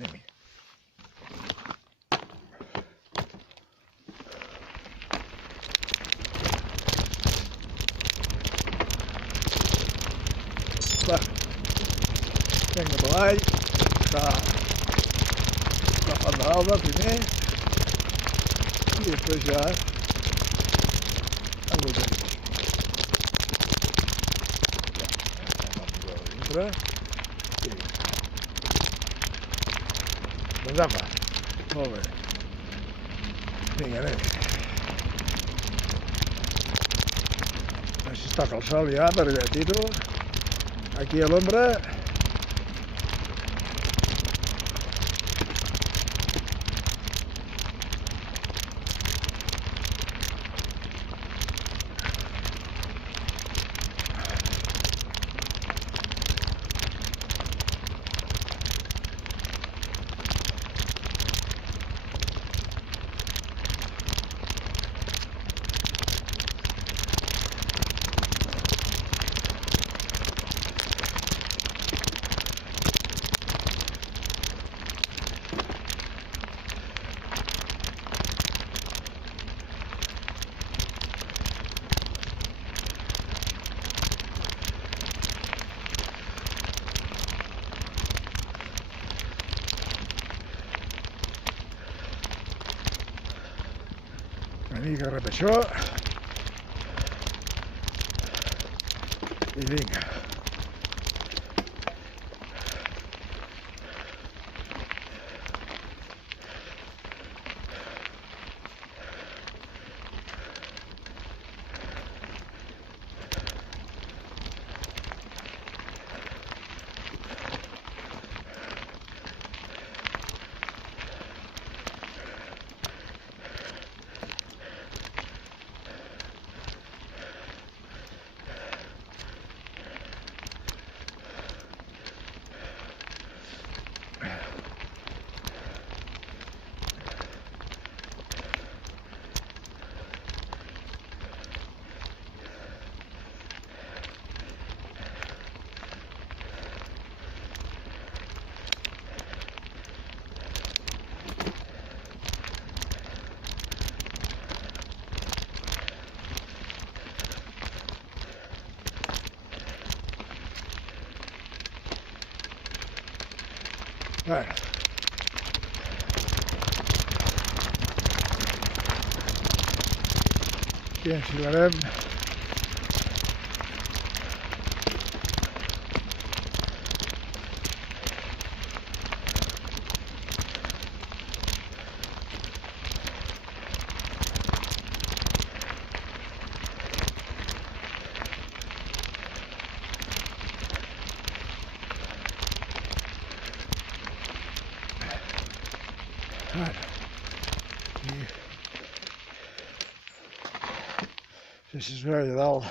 Anem-hi. Va. Vinga per avall. Està la Font de l'Alba primer. I després ja amb el temps. Dintre. I doncs apa. Molt bé. Vinga, anem. Així es toca el sol ja per divertir-ho. Aquí a l'ombra. Una mica de repeixó i vinga. Bueno. Aquí enfilarem. This is very dull.